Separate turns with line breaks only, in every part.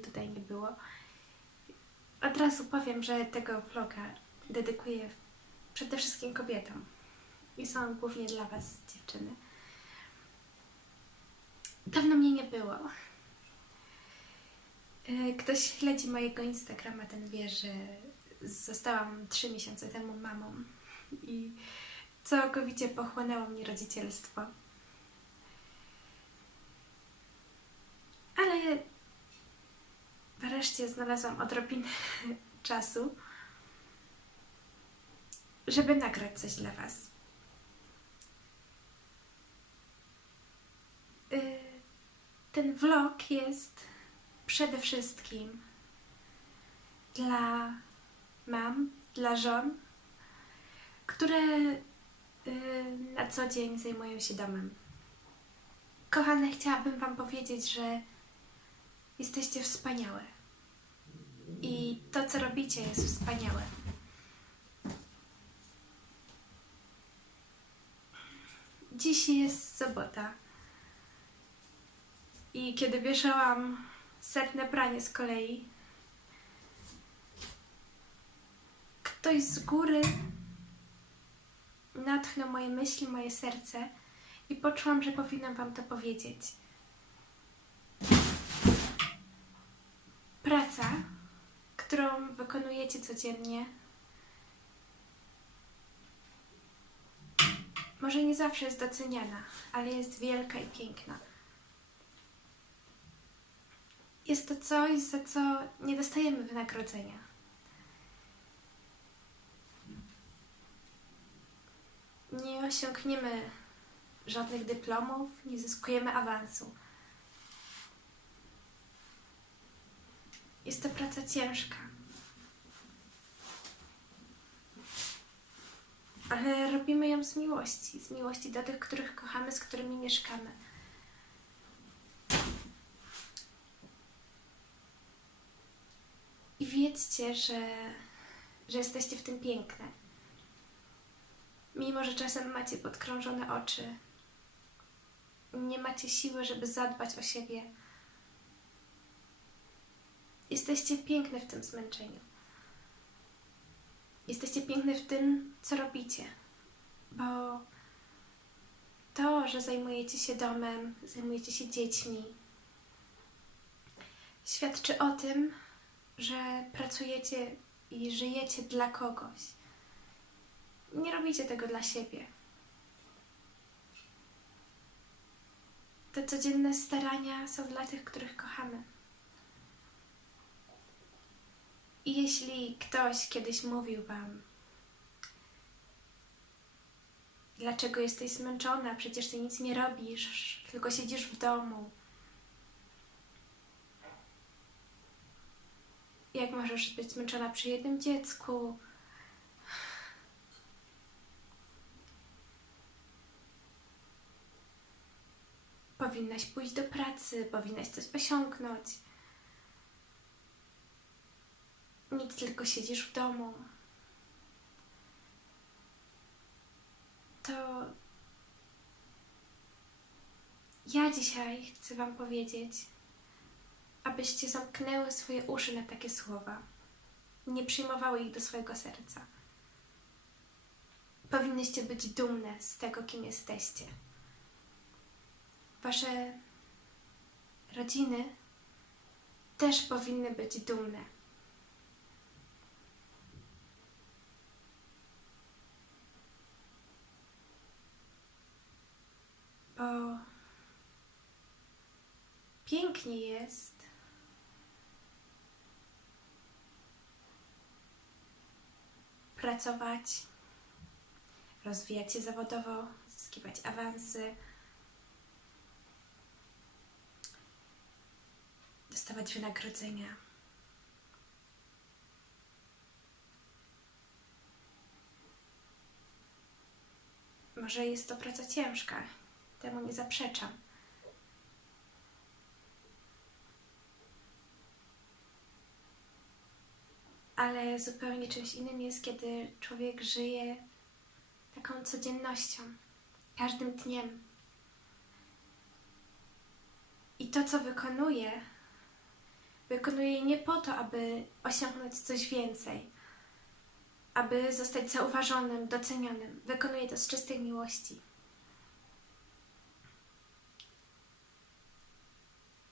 tutaj nie było. Od razu powiem, że tego vloga dedykuję przede wszystkim kobietom. I są głównie dla Was, dziewczyny. Dawno mnie nie było. Y, Ktoś śledzi mojego Instagrama, ten wie, że zostałam 3 miesiące temu mamą i całkowicie pochłonęło mnie rodzicielstwo. Ale wreszcie znalazłam odrobinę czasu, żeby nagrać coś dla Was. Y, Ten vlog jest przede wszystkim dla mam, dla żon, które y, na co dzień zajmują się domem. Kochane, chciałabym Wam powiedzieć, że jesteście wspaniałe. I to, co robicie, jest wspaniałe. Dziś jest sobota. I kiedy wieszałam setne pranie z kolei, ktoś z góry natchnął moje myśli, moje serce i poczułam, że powinnam Wam to powiedzieć. Praca, wykonujecie codziennie, może nie zawsze jest doceniana, ale jest wielka i piękna. Jest to coś, za co nie dostajemy wynagrodzenia. Nie osiągniemy żadnych dyplomów, nie zyskujemy awansu. Jest to praca ciężka. Ale robimy ją z miłości, z miłości do tych, których kochamy, z którymi mieszkamy. I wiedzcie, że, że jesteście w tym piękne. Mimo, że czasem macie podkrążone oczy, nie macie siły, żeby zadbać o siebie. Jesteście piękne w tym zmęczeniu. Jesteście piękne w tym, co robicie. Bo to, że zajmujecie się domem, zajmujecie się dziećmi, świadczy o tym, że pracujecie i żyjecie dla kogoś. Nie robicie tego dla siebie. Te codzienne starania są dla tych, których kochamy. I jeśli ktoś kiedyś mówił Wam, dlaczego jesteś zmęczona, przecież Ty nic nie robisz, tylko siedzisz w domu. Jak możesz być zmęczona przy jednym dziecku? Powinnaś pójść do pracy, powinnaś coś osiągnąć. Nic, tylko siedzisz w domu. To ja dzisiaj chcę Wam powiedzieć, abyście zamknęły swoje uszy na takie słowa. Nie przyjmowały ich do swojego serca. Powinnyście być dumne z tego, kim jesteście. Wasze rodziny też powinny być dumne. Bo pięknie jest pracować, rozwijać się zawodowo, zyskiwać awansy, dostawać wynagrodzenia. Może jest to praca ciężka, temu nie zaprzeczam. Ale zupełnie czymś innym jest, kiedy człowiek żyje taką codziennością, każdym dniem. I to, co wykonuje, Wykonuje je nie po to, aby osiągnąć coś więcej, aby zostać zauważonym, docenionym. Wykonuje to z czystej miłości.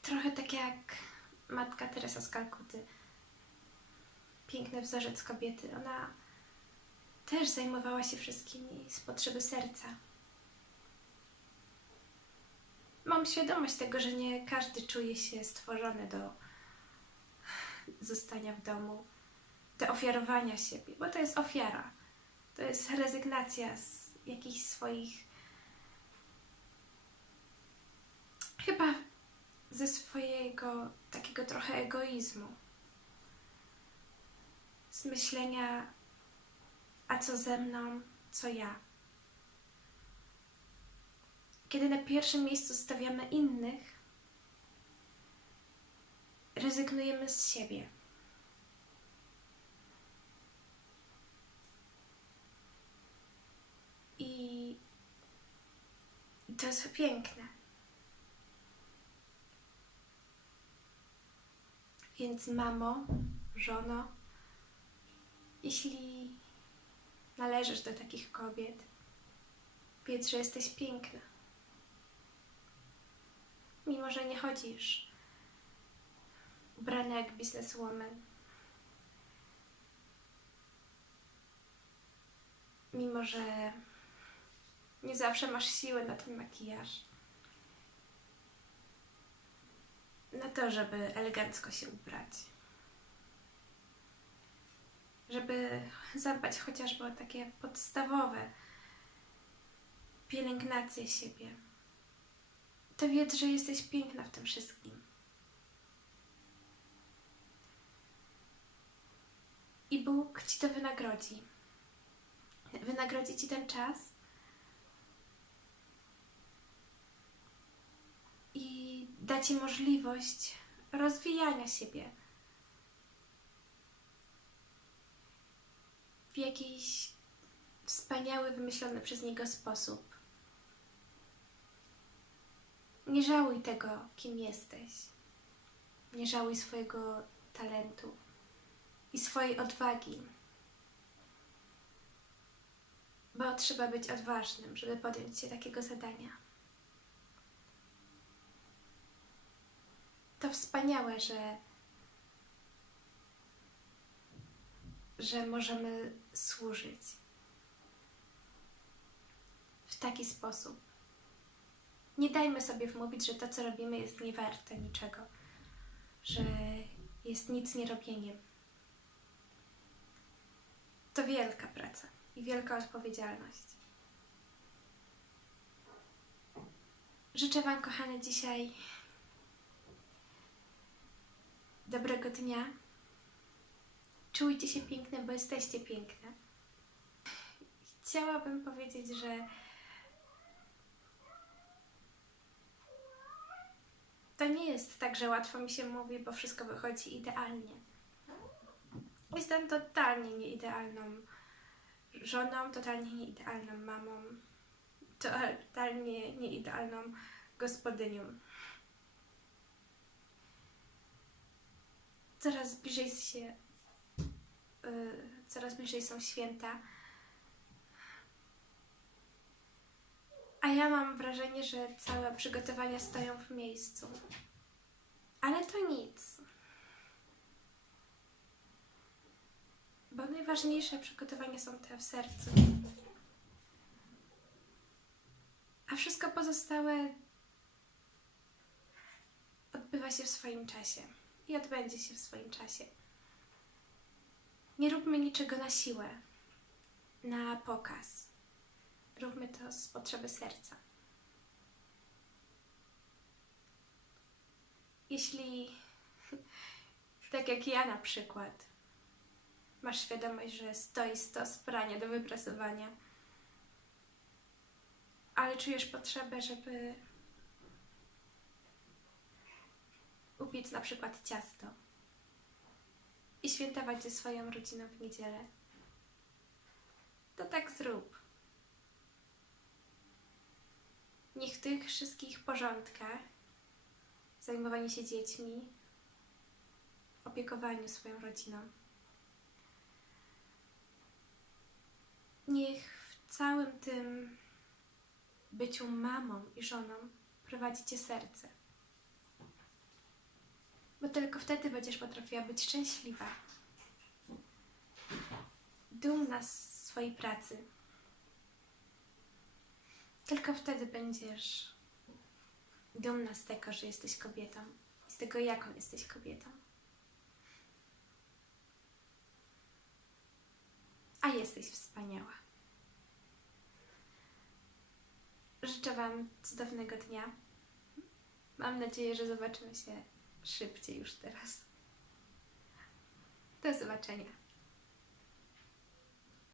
Trochę tak jak matka Teresa z Kalkuty. Piękny wzorzec kobiety. Ona też zajmowała się wszystkimi z potrzeby serca. Mam świadomość tego, że nie każdy czuje się stworzony do zostania w domu, do ofiarowania siebie, bo to jest ofiara. To jest rezygnacja z jakichś swoich. Chyba ze swojego takiego trochę egoizmu. Z myślenia, a co ze mną, co ja. Kiedy na pierwszym miejscu stawiamy innych, rezygnujemy z siebie. I to jest piękne. Więc mamo, żono, jeśli należysz do takich kobiet, wiedz, że jesteś piękna. Mimo, że nie chodzisz ubrana jak bizneswoman. Mimo, że nie zawsze masz siłę na ten makijaż. Na to, żeby elegancko się ubrać. Żeby zadbać chociażby o takie podstawowe pielęgnacje siebie. To wiedz, że jesteś piękna w tym wszystkim. I Bóg ci to wynagrodzi. Wynagrodzi ci ten czas i da ci możliwość rozwijania siebie w jakiś wspaniały, wymyślony przez niego sposób. Nie żałuj tego, kim jesteś. Nie żałuj swojego talentu i swojej odwagi. Bo trzeba być odważnym, żeby podjąć się takiego zadania. To wspaniałe, że, że możemy służyć w taki sposób. Nie dajmy sobie wmówić, że to, co robimy, jest niewarte niczego, że jest nic nie robieniem. To wielka praca i wielka odpowiedzialność. Życzę Wam, kochane, dzisiaj dobrego dnia. Czujcie się piękne, bo jesteście piękne. Chciałabym powiedzieć, że to nie jest tak, że łatwo mi się mówi, bo wszystko wychodzi idealnie. Jestem totalnie nieidealną żoną, totalnie nieidealną mamą, totalnie nieidealną gospodynią. Coraz bliżej się, coraz bliżej są święta. A ja mam wrażenie, że całe przygotowania stoją w miejscu. Ale to nic. Bo najważniejsze przygotowania są te w sercu. A wszystko pozostałe odbywa się w swoim czasie i odbędzie się w swoim czasie. Nie róbmy niczego na siłę, na pokaz. Róbmy to z potrzeby serca. Jeśli, tak jak ja na przykład, masz świadomość, że stoi stos prania do wyprasowania, ale czujesz potrzebę, żeby upiec na przykład ciasto i świętować ze swoją rodziną w niedzielę, to tak zrób. Niech w tych wszystkich porządkach, zajmowanie się dziećmi, opiekowaniu swoją rodziną. Niech w całym tym byciu mamą i żoną prowadzi cię serce. Bo tylko wtedy będziesz potrafiła być szczęśliwa. Dumna z swojej pracy. Tylko wtedy będziesz dumna z tego, że jesteś kobietą z tego, jaką jesteś kobietą. A jesteś wspaniała. Życzę Wam cudownego dnia. Mam nadzieję, że zobaczymy się szybciej już teraz. Do zobaczenia.